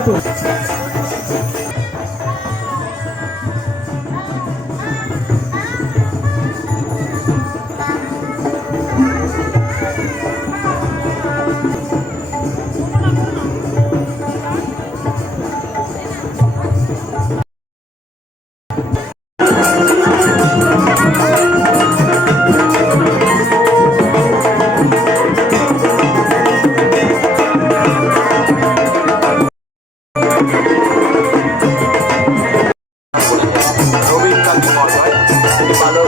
と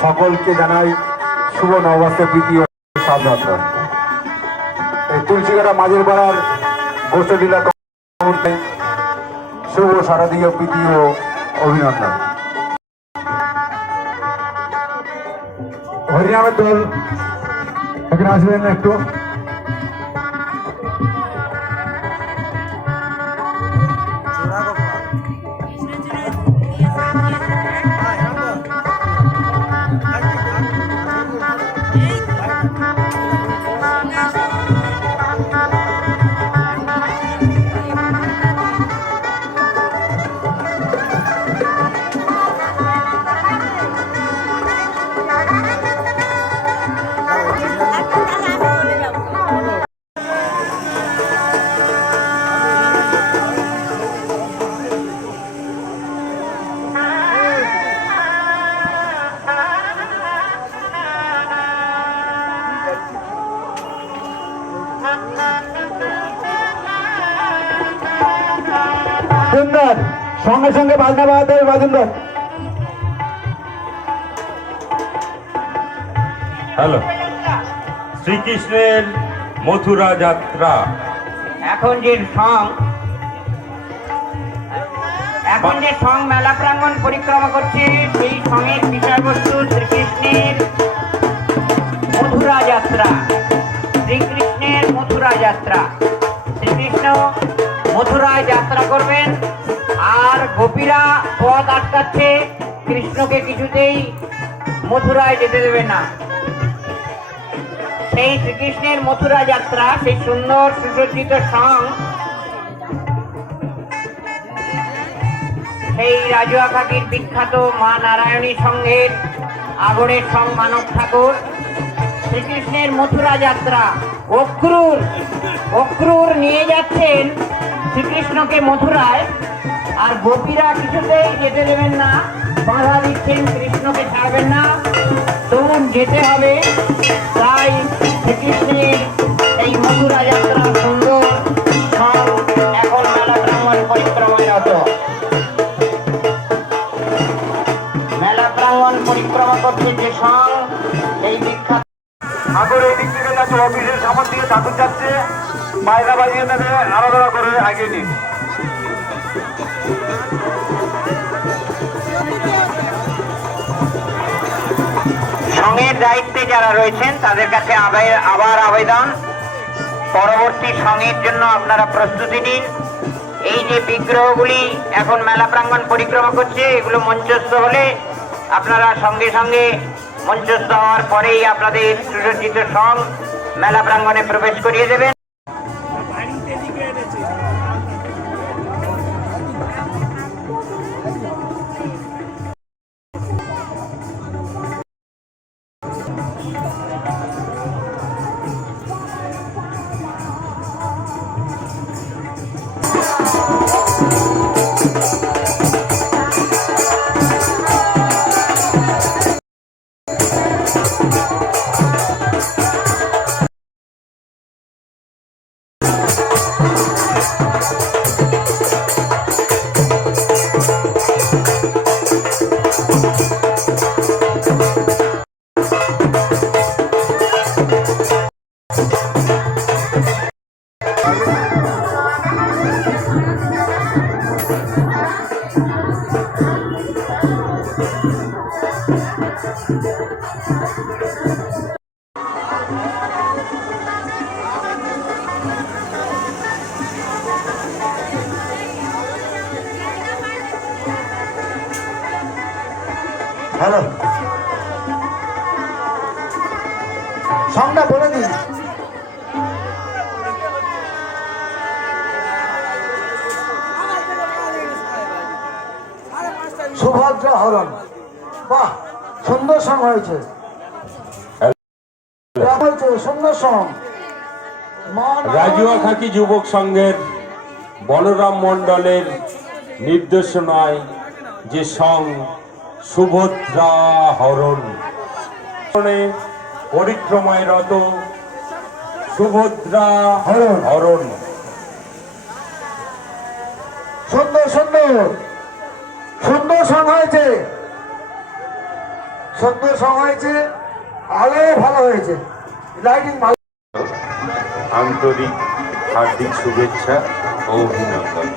সকলকে জানাই শুভ নববর্ষের প্রীতি ও সাবধান এই তুলসীগাড়া মাঝের পাড়ার কমিটিতে শুভ শারদীয় প্রীতি ও অভিনন্দন। হরিনামের দল এখানে আসবেন একটু। সুন্দর। সঙ্গে সঙ্গে বাজনা বাজাতে হবে বাজুন্দর হ্যালো। শ্রীকৃষ্ণের মথুরা যাত্রা। এখন যে সং এখন যে সং মেলা প্রাঙ্গণ পরিক্রমা করছে সেই সঙ্গের বিষয়বস্তু শ্রীকৃষ্ণের মথুরা যাত্রা। শ্রীকৃষ্ণের মথুরা যাত্রা। শ্রীকৃষ্ণ মথুরায় যাত্রা করবেন। আর গোপীরা পথ আটকাচ্ছে, কৃষ্ণকে কিছুতেই মথুরায় যেতে দেবে না। সেই শ্রীকৃষ্ণের মথুরা যাত্রা, সেই সুন্দর সুসজ্জিত সং, সেই রাজুয়াকাটির বিখ্যাত মা নারায়ণী সংঘের আগরের সং মানব ঠাকুর। শ্রীকৃষ্ণের মথুরা যাত্রা অক্রুর অক্রুর নিয়ে যাচ্ছেন শ্রীকৃষ্ণকে মথুরায়, আর গোপীরা কিছুতেই যেতে দেবেন না। বাধা দিচ্ছেন কৃষ্ণকে ছাড়বেন না। তরুণ যেতে হবে, তাই শ্রীকৃষ্ণের এই মথুরা যাত্রা ঠাকুর এই দিক থেকে যাচ্ছে অফিসের সামন দিয়ে ঠাকুর যাচ্ছে। পায়রা বাজিয়ে নেবে আলাদা করে আগে নিন। সঙ্গের দায়িত্বে যারা রয়েছেন, তাদের কাছে আবে- আবার আবেদন। পরবর্তী সঙ্গের জন্য আপনারা প্রস্তুতি নিন। এই যে বিগ্রহগুলি এখন মেলা প্রাঙ্গণ পরিক্রমা করছে, এগুলো মঞ্চস্থ হলে আপনারা সঙ্গে সঙ্গে মঞ্চস্থ হওয়ার পরেই আপনাদের সুসজ্জিত সং মেলা প্রাঙ্গণে প্রবেশ করিয়ে দেবেন। হ্যালো সংটা বলে দিন সুভদ্রা হরণ। বাহ সুন্দর সং হয়েছে। কেমন হয়েছে সুন্দর সং রাজুয়া খাকি যুবক সংঘের বলরাম মণ্ডলের নির্দেশনায় যে সং সুভদ্রা হরণ। পরিক্রমায় রত সুভদ্রা হরণ। হরণ। সুন্দর সুন্দর। সং হয়েছে। সুন্দর সং হয়েছে আলো ভালো হয়েছে। লাইটিং ভালো। আন্তরিক হার্দিক শুভেচ্ছা ও অভিনন্দন।